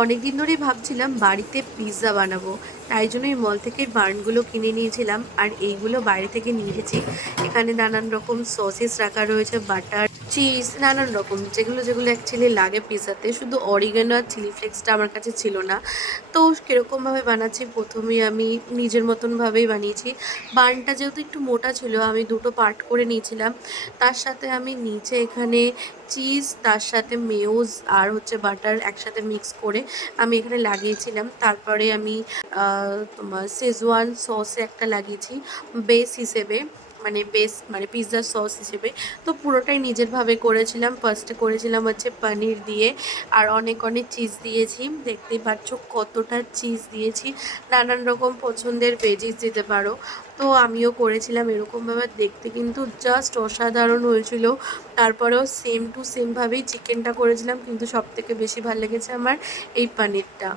অনেকদিন ধরেই ভাবছিলাম বাড়িতে পিৎজা বানাবো, তাই জন্যই মল থেকে বানগুলো কিনে নিয়েছিলাম। আর এইগুলো বাইরে থেকে নিয়ে এসেছি। এখানে নানান রকম সসেস রাখা রয়েছে, বাটার, চিজ, নানান রকম, যেগুলো যেগুলো অ্যাকচুয়ালি লাগে পিৎজাতে। শুধু অরিগানো আর চিলি ফ্লেক্সটা আমার কাছে ছিল না। তো কীরকমভাবে বানাচ্ছি, প্রথমে আমি নিজের মতনভাবেই বানিয়েছি। বানটা যেহেতু একটু মোটা ছিল, আমি দুটো পার্ট করে নিয়েছিলাম। তার সাথে আমি নিচে এখানে চিজ, তার সাথে মেয়োজ আর হচ্ছে বাটার একসাথে মিক্স করে আমি এখানে লাগিয়েছিলাম। তারপরে আমি তোমার শেজওয়ান সসে একটা লাগিয়েছি বেস হিসেবে, মানে বেস মানে পিৎজার সস হিসেবে। তো পুরোটাই নিজেরভাবে করেছিলাম। ফার্স্টে করেছিলাম হচ্ছে পনির দিয়ে, আর অনেক অনেক চিজ দিয়েছি। দেখতেই পাচ্ছ কতটা চিজ দিয়েছি। নানান রকম পছন্দের ভেজিস দিতে পারো। তো আমিও করেছিলাম এরকমভাবে, দেখতে কিন্তু জাস্ট অসাধারণ হয়েছিল। তারপরেও সেম টু সেমভাবেই চিকেনটা করেছিলাম, কিন্তু সবথেকে বেশি ভালো লেগেছে আমার এই পনিরটা।